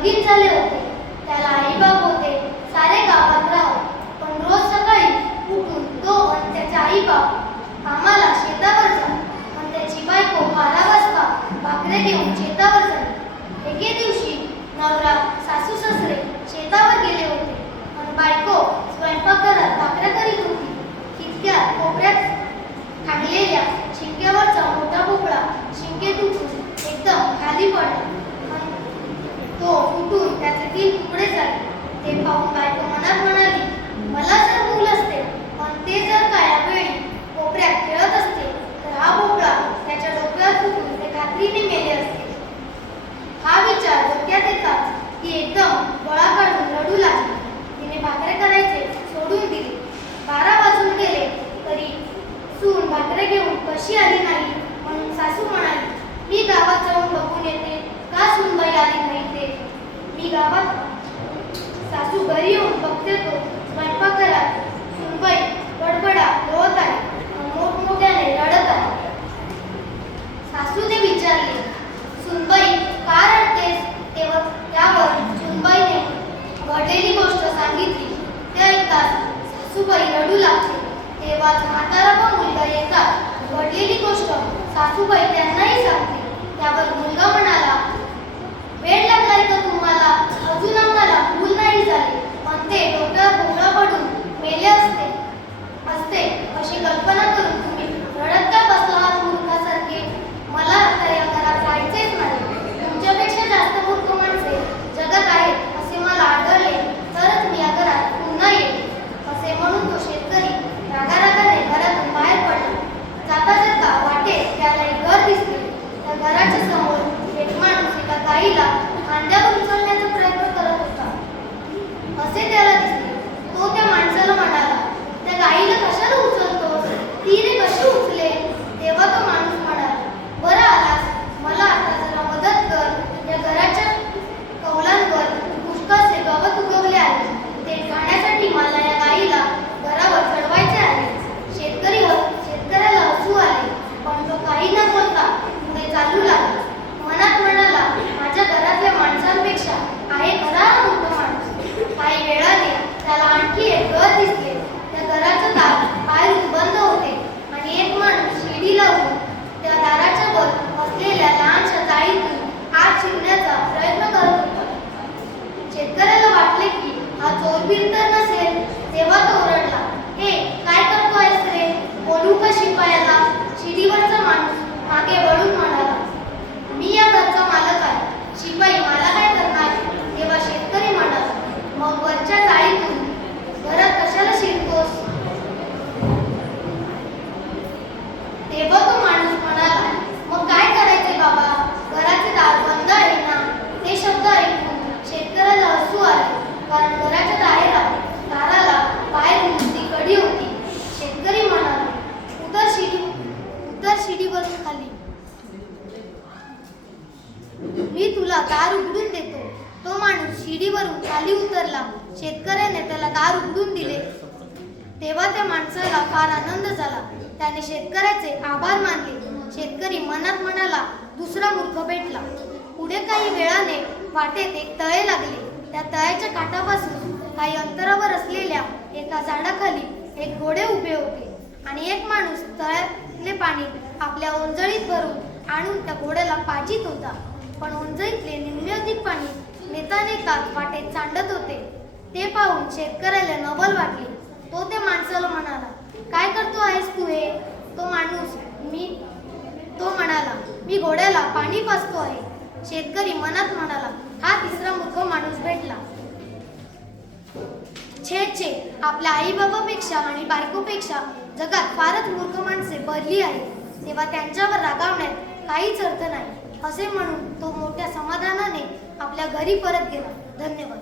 लगीन झाले होते. त्याला आईबाप होते. सारे गावात राहत. पण रोज सकाळी उठून तो आणि त्याचे आईबाप कामाला शेतावर जात आणि त्याची बायको 12 वाजता भाकऱ्या घेऊन शेतावर जाते. एके दिवशी नवरा सासू सासरे शेतावर गेले होते आणि बायको स्वयंपाकघरात भाकऱ्या करीत होती. तितक्यात कोपऱ्यात टांगलेल्या शिंक्यावरचा मोठा भोपळा शिंके तुटून एकदम खाली पडला. तो फुटून त्याचे 3 तुकडे झाले. ते पाहून बायको मनात म्हणाली, मला जर मूल असते पण ते जर काय वेळी कोपऱ्यात खेळत असते तर हा भोपळा त्याच्या डोक्यावर फुटून ते खात्रीने मेले असते. हा विचार डोक्यात येताच ती एकदम गळा काढून रडू लागली. तिने भाकरे करायचे सोडून दिले. 12 वाजून गेले तरी सून भाकरे घेऊन कशी आली नाही म्हणून सासू म्हणाली, मी गावात जाऊन बघून येते का सूनबाई आली नाही ते. मी गावात सासू घरी येऊन बघते तो स्वयंपाकघरात सूनबाई बडबडा लोळत आहे, मोठमोठ्याने रडत आहे. सासूने विचारले, सूनबाई का रडतेस? तेव्हा त्यावर सूनबाईने घडलेली गोष्ट सांगितली. ते ऐकताच सासूबाई रडू लागते. तेव्हा म्हातारा व मुलगा येतात. घडलेली गोष्ट सासूबाई त्यांनाही सांगते. त्यावर मुलगा म्हणाला, वेळ लागलाय का तुम्हाला? अजून आम्हाला मूल नाही झाले पण ते डोक्यावर भोपळा पडून मेले असते अशी कल्पना करून तुम्ही रडत का बसला आहात मूर्खासारखे? मला आता या घरात राहायचेच नाही. तुमच्यापेक्षा जास्त मूर्ख माणसे जगात आहेत असे मला आढळले तरच मी या घरात पुन्हा येईल. असे म्हणून तो शेतकरी रागारागाने घरातून बाहेर पडला. जाता जाता वाटेत त्याला एक घर दिसले. त्या घराच्या समोर एक माणूस एका गाईला खांद्यावर उचलण्याचा प्रयत्न करत होता असे त्याला दिसले. तो त्या माणसाला म्हणाला, त्या गाईला कशाला उचलतोस? ती रे कशी उचले? तेव्हा तो माणूस म्हणाला, बरं आलास, मला आता जरा मदत कर. या घराच्या कौलांवर पुष्कळसे गवत उगवले आहे. ते खाण्यासाठी मला या गाईला घरावर चढवायचे आहे. शेतकऱ्याला हसू आले पण तो काही न बोलता पुढे चालू लागला. मनात म्हणाला, माझ्या घरातल्या माणसांपेक्षा आहे खरा मोठा माणूस. काही वेळाने त्याला आणखी एक घर दिसले. त्या घराचं दार बाहेरून बंद होते आणि एक माणूस शिडी लावून त्या दाराच्या वर असलेल्या लहानशा जाळीतून आत शिरण्याचा प्रयत्न करत होता. शेतकऱ्याला वाटले की हा चोरबीर तर नसेल. तेव्हा तो ओरडला, हे काय करतोयस रे? बोलू का शिपायाला? शिडीवरचा माणूस मागे वळून म्हणाला, मी या घरचा मालक आहे. शिपाई मला काय करणार? तेव्हा शेतकरी म्हणाला, मग वरच्या जाळीतून घरात कशाला शिरतोस? तेव्हा तो माणूस म्हणाला, मग काय करायचे बाबा, घराचे दार बंद आहे ना. ते शब्द ऐकून शेतकऱ्याला हसू आले कारण घराच्या दाराला बाहेरून ती कडी होती. शेतकरी म्हणाला, उतर शिडीवरून खाली, मी तुला दार उघडून देतो. तो माणूस शिडीवरून खाली उतरला. शेतकऱ्याने त्याला दार उघडून दिले. तेव्हा त्या माणसाला फार आनंद झाला. त्याने शेतकऱ्याचे आभार मानले. शेतकरी मनात म्हणाला, दुसरा मूर्ख भेटला. पुढे काही वेळाने वाटेत एक तळे लागले. त्या तळ्याच्या काठापासून काही अंतरावर असलेल्या एका झाडाखाली एक घोडे उभे होते आणि एक माणूस तळ्यातले पाणी आपल्या ओंजळीत भरून आणून त्या घोड्याला पाजीत होता. पण ओंजळीतले निम्मे अधिक पाणी नेता नेता वाटेत सांडत होते. ते पाहून शेतकऱ्याला नवल वाटले. तो त्या माणसाला म्हणाला, काय करतो आहेस तू हे? तो म्हणाला, मी घोड्याला पाणी पाजतो आहे. शेतकरी मनात म्हणाला, हा तिसरा मूर्ख माणूस भेटला. छे, आपल्या आई बाबापेक्षा आणि बायकोपेक्षा जगात फारच मूर्ख माणसे भरली आहेत. तेव्हा त्यांच्यावर रागावण्यात काहीच अर्थ नाही असे म्हणून तो मोठ्या समाधानाने आपल्या घरी परत गेला. धन्यवाद.